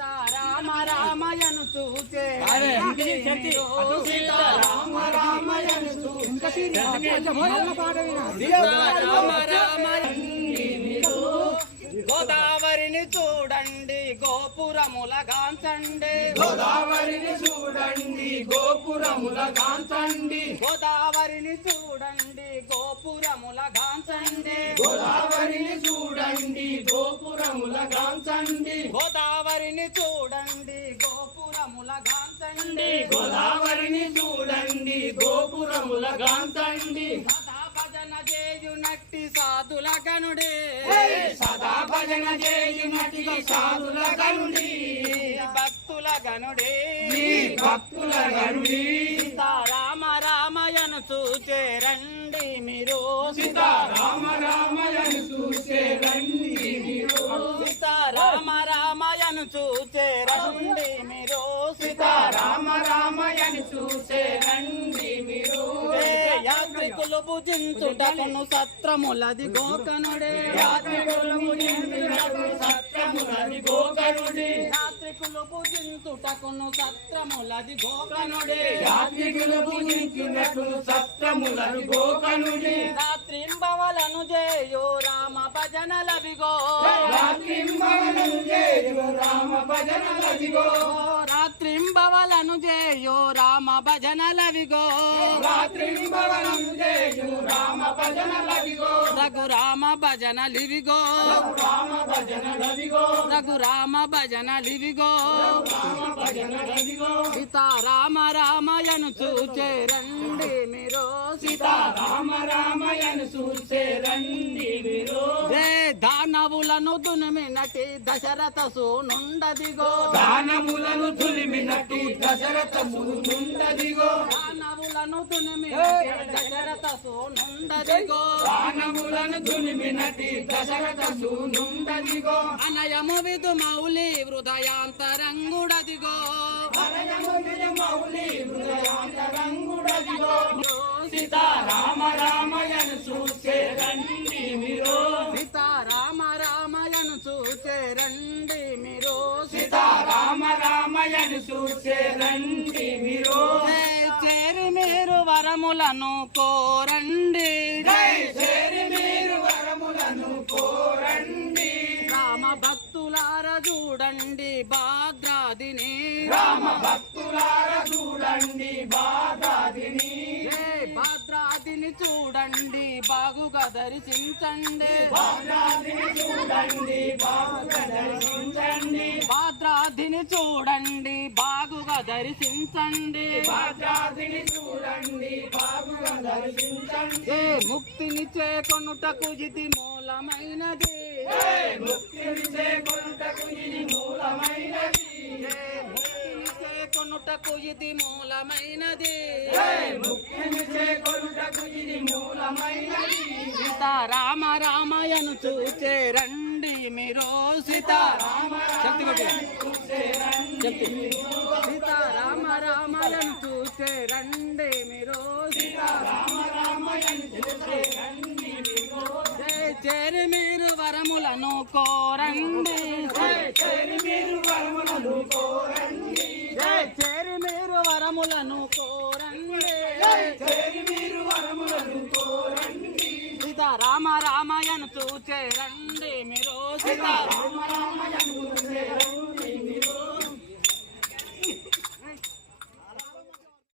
సీతారామ రామయను చూచే సీతారామ రామయను చూచే గోదావరిని చూడండి గోపురముల గాంచండి గోదావరిని చూడండి గోపురముల గాంచండి గోదావరిని చూడండి గోపురముల గాంచండి గోదావరిని చూడండి గోపురముల గాంచండి గోదావరిని చూడండి గోపురముల గాంచండి గోదావరిని చూడండి గోపురముల గాంచండి సదా భజన చేయునట్టి సాధుల గనుడే సదా భజన చేయునట్టి సాధుల గనుడి భక్తుల గనుడే భక్తుల గనుడి సీతారామ రామయను చూచే రండి మీరు సీతారామ రామయను చూసే రండి మీరు సీతారామ రామయను చూచే రండి మీరు సీతారామ రామయను చూసే రండి మీరు యాత్రికులు భుజించుటకును సత్రములది గోకనుడే యాత్రికులు భుజించుటకు సత్రములది గోకనుడే యాత్రికులు భుజించుటకును సత్రములది గోకనుడే యాత్రికులు భుజించుటకు సత్రములది గోకనుడే రాత్రింబవలను చేయో రామ భజనలవిగో రాత్రింబవలను చేయో రామ భజనలవిగో రాత్రింబవలను చేయో రామ భజనలవిగో రాత్రింబవలను చేయో రామ భజనలవిగో రఘురామ భజనలివిగో రామ భజనలవిగో రఘురామ భజనలివిగో రామ భజనలవిగో సీతారామ రామయను చూచే రండి మీరు సీతారామ రామయను చూసే రండి మీరు దానవులను దునిమినటి దశరథ సూనుండదిగో దానములను తులిమినట్టు దశరథ సూనుండదిగో దానవులను దునిమినటి దశరథ సూనుండదిగో దానములను తులిమినటి దశరథ సూనుండదిగో అనయము విదు మౌలి హృదయాంతరంగుడదిగో అనయము విదు మౌలి హృదయాంతరంగుడదిగో సీతారామ రామయను చూసే రండి మీరు సీతారామ రామయను చూచే రండి మీరు సీతారామ రామయను చూసే రండి మీరు చేరి మీరు వరములను కోరండి చేరి మీరు వరములను కోరండి రామ భక్తులార చూడండి భాద్రాదిని రామ భక్తులార చూడండి భాద్రాదిని భాద్రాదిని చూడండి బాగుగా దర్శించండి భాద్రాదిని చూడండి బాగుగా దర్శించండి భాద్రాదిని చూడండి బాగుగా దర్శించండి భాద్రాదిని చూడండి బాగుగా దర్శించండి ముక్తిని చేకొనుటకు ఇది మూలమైనది ముక్తిని చేకొనుటకు ఇది మూలమైనది ముక్తిని చేకొనుటకు ఇది మూలమైనది ముక్తిని చేకొనుటకు ఇది మూలమైనది సీతారామ రామయను చూచే రండి మీరు సీతారామ సీతారామ రామయను చూచే రండి మీరు చేరి మీరు వరములను కోరండి చేరి మీరు వరములను కోరండి చేరి మీరు వరములను కోరండి చేరి మీరు వరములను కోరండి సీతారామ రామయను చూచే రండి మీరు సీతారామ రామయను